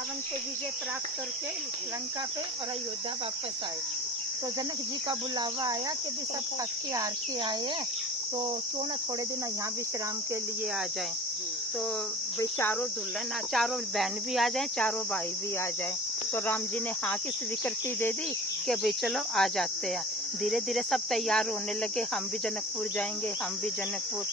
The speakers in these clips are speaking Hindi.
रावण पे विजय प्राप्त करके लंका पे और अयोध्या वापस आए। तो जनक जी का बुलावा आया कि भी सब थक के हार के आए हैं, तो क्यों ना थोड़े दिन यहाँ विश्राम के लिए आ जाएं। तो भाई चारों दुल्हन, चारों बहन भी आ जाएं, चारों भाई भी आ जाएं। तो राम जी ने हाँ की स्वीकृति दे दी कि भाई चलो आ जाते हैं। धीरे धीरे सब तैयार होने लगे, हम भी जनकपुर जाएंगे, हम भी जनकपुर।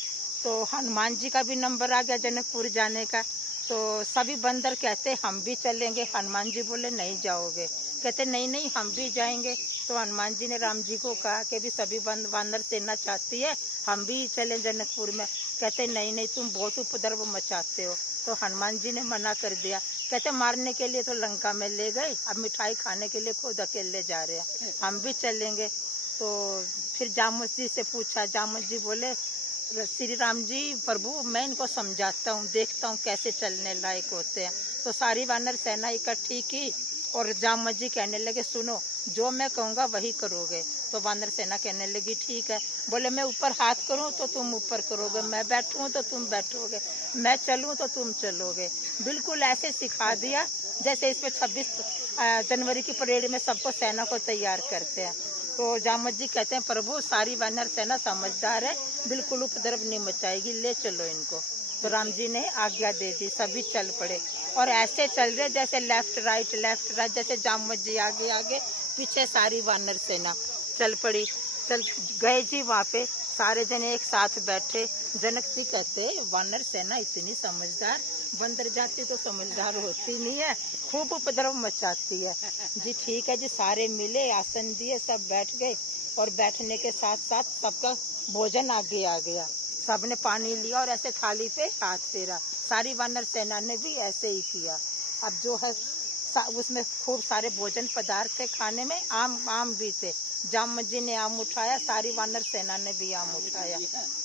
तो हनुमान जी का भी नंबर आ गया जनकपुर जाने का। तो सभी बंदर कहते हम भी चलेंगे। हनुमान जी बोले नहीं जाओगे, कहते नहीं नहीं हम भी जाएंगे। तो हनुमान जी ने राम जी को कहा कि भी सभी बंदर सेना चाहती है, हम भी चले जनकपुर में। कहते नहीं नहीं तुम बहुत उपद्रव मचाते हो। तो हनुमान जी ने मना कर दिया। कहते मारने के लिए तो लंका में ले गए, अब मिठाई खाने के लिए खुद अकेले जा रहे हैं, हम भी चलेंगे। तो फिर जामुन जी से पूछा, जामुन जी बोले श्री राम जी प्रभु मैं इनको समझाता हूँ, देखता हूँ कैसे चलने लायक होते हैं। तो सारी वानर सेना इकट्ठी की और जामुन जी कहने लगे सुनो जो मैं कहूँगा वही करोगे। तो वानर सेना कहने लगी ठीक है। बोले मैं ऊपर हाथ करूँ तो तुम ऊपर करोगे, मैं बैठूँ तो तुम बैठोगे, मैं चलूँ तो तुम चलोगे। बिल्कुल ऐसे सिखा दिया जैसे इस पे 26 जनवरी की परेड में सबको सेना को तैयार करते हैं। तो जामवत जी कहते हैं प्रभु सारी वानर सेना समझदार है, बिल्कुल उपद्रव नहीं मचाएगी, ले चलो इनको। तो राम जी ने आज्ञा दे दी, सभी चल पड़े और ऐसे चल रहे जैसे लेफ्ट राइट, जैसे जामवत जी आगे आगे, पीछे सारी वानर सेना चल पड़ी। चल गए जी वहाँ पे सारे जने एक साथ बैठे। जनक जी कहते वानर सेना इतनी समझदार, बंदर जाति तो समझदार होती नहीं है, खूब उपद्रव मचाती है। जी ठीक है जी, सारे मिले, आसन दिए, सब बैठ गए और बैठने के साथ साथ सबका भोजन आगे आ गया। सबने पानी लिया और ऐसे थाली पे हाथ फेरा। सारी वानर सेना ने भी ऐसे ही किया। अब जो है उसमें खूब सारे भोजन पदार्थ थे, खाने में आम भी थे। जामवत जी ने आम उठाया, सारी वानर सेना ने भी आम उठाया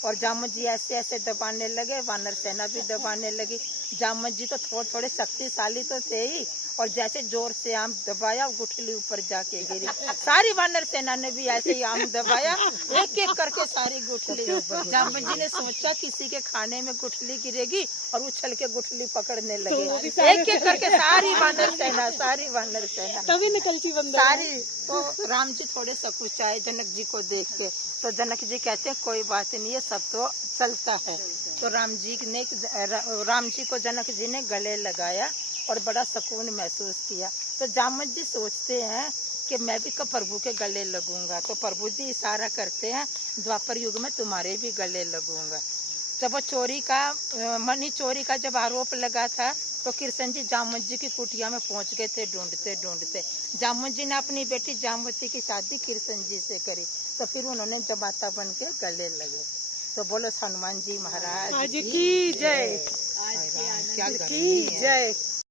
और जामवत जी ऐसे ऐसे दबाने लगे, वानर सेना भी दबाने लगी। जामवत जी तो थोड़े शक्तिशाली तो थे ही, और जैसे जोर से आम दबाया गुठली ऊपर जाके गिरी। सारी वानर सेना ने भी ऐसे ही आम दबाया, एक एक करके सारी गुठली। जामवत जी ने सोचा किसी के खाने में गुठली गिरेगी और उछल के गुठली पकड़ने लगे, एक एक करके सारी वानर सेना तभी निकलती बंदर सारी। तो राम जी थोड़े सकुचाए जनक जी को देख के। तो जनक जी कहते हैं कोई बात नहीं है, सब तो चलता है। तो राम जी को जनक जी ने गले लगाया और बड़ा सुकून महसूस किया। तो जामवत जी सोचते हैं कि मैं भी प्रभु के गले लगूंगा। तो प्रभु जी इशारा करते हैं द्वापर युग में तुम्हारे भी गले लगूंगा। जब वो मणि चोरी का जब आरोप लगा था तो कृष्ण जी जामवत जी की कुटिया में पहुंच गए थे ढूंढते ढूंढते। जामवत जी ने अपनी बेटी जामवती की शादी कृष्ण जी से करी, तो फिर उन्होंने जमाता बन के गले लगे। तो बोलो हनुमान जी महाराज की जय, क्या जय।